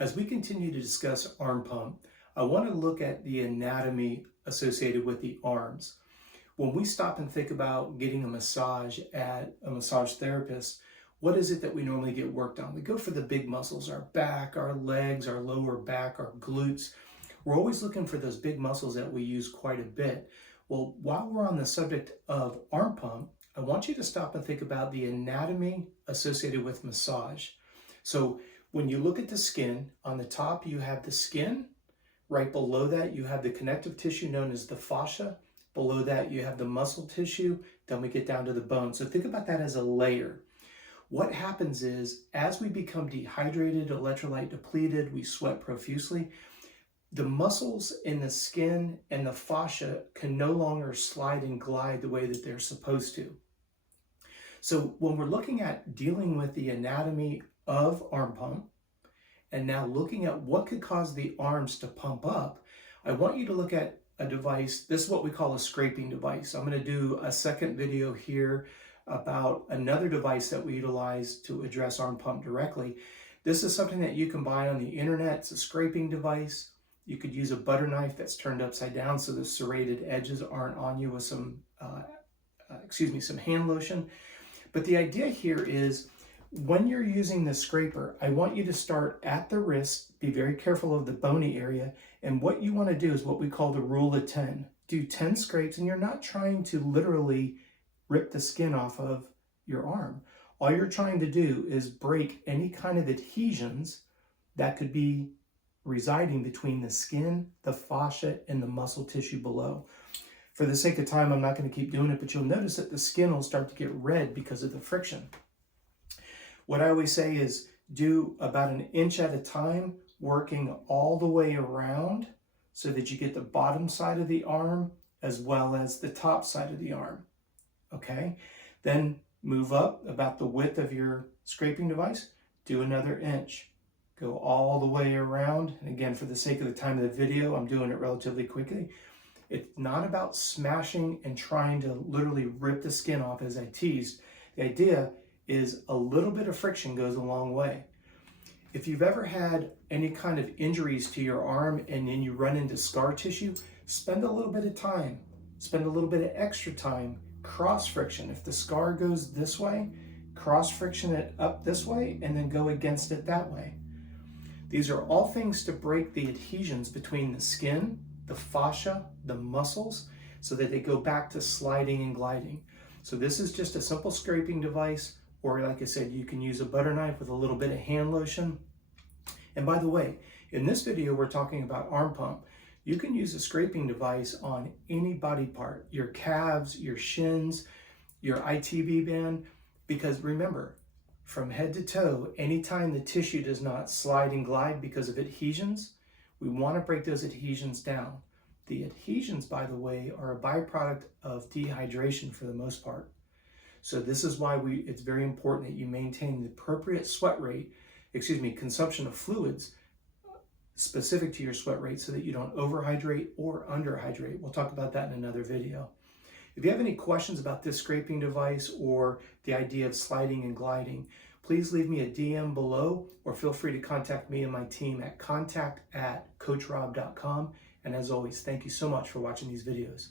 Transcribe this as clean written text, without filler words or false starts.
As we continue to discuss arm pump, I want to look at the anatomy associated with the arms. When we stop and think about getting a massage at a massage therapist, what is it that we normally get worked on? We go for the big muscles, our back, our legs, our lower back, our glutes. We're always looking for those big muscles that we use quite a bit. Well, while we're on the subject of arm pump, I want you to stop and think about the anatomy associated with massage. So when you look at the skin, on the top you have the skin. Right below that you have the connective tissue known as the fascia. Below that you have the muscle tissue. Then we get down to the bone. So think about that as a layer. What happens is, as we become dehydrated, electrolyte depleted, we sweat profusely, the muscles in the skin and the fascia can no longer slide and glide the way that they're supposed to. So when we're looking at dealing with the anatomy of arm pump, and now looking at what could cause the arms to pump up, I want you to look at a device. This is what we call a scraping device. I'm going to do a second video here about another device that we utilize to address arm pump directly. This is something that you can buy on the internet. It's a scraping device. You could use a butter knife that's turned upside down so the serrated edges aren't on you with some hand lotion. But the idea here is, when you're using the scraper, I want you to start at the wrist, be very careful of the bony area, and what you want to do is what we call the rule of 10. Do 10 scrapes, and you're not trying to literally rip the skin off of your arm. All you're trying to do is break any kind of adhesions that could be residing between the skin, the fascia, and the muscle tissue below. For the sake of time, I'm not going to keep doing it, but you'll notice that the skin will start to get red because of the friction. What I always say is do about an inch at a time, working all the way around so that you get the bottom side of the arm as well as the top side of the arm. Okay? Then move up about the width of your scraping device, do another inch. Go all the way around. And again, for the sake of the time of the video, I'm doing it relatively quickly. It's not about smashing and trying to literally rip the skin off, as I teased. The idea is a little bit of friction goes a long way. If you've ever had any kind of injuries to your arm and then you run into scar tissue, spend a little bit of time, spend a little bit of extra time, cross friction. If the scar goes this way, cross friction it up this way and then go against it that way. These are all things to break the adhesions between the skin, the fascia, the muscles, so that they go back to sliding and gliding. So this is just a simple scraping device. Or like I said, you can use a butter knife with a little bit of hand lotion. And by the way, in this video, we're talking about arm pump. You can use a scraping device on any body part, your calves, your shins, your ITB band, because remember, from head to toe, anytime the tissue does not slide and glide because of adhesions, we want to break those adhesions down. The adhesions, by the way, are a byproduct of dehydration for the most part. So this is why it's very important that you maintain the appropriate consumption of fluids specific to your sweat rate so that you don't overhydrate or underhydrate. We'll talk about that in another video. If you have any questions about this scraping device or the idea of sliding and gliding, please leave me a DM below or feel free to contact me and my team at contact@coachrobb.com. And as always, thank you so much for watching these videos.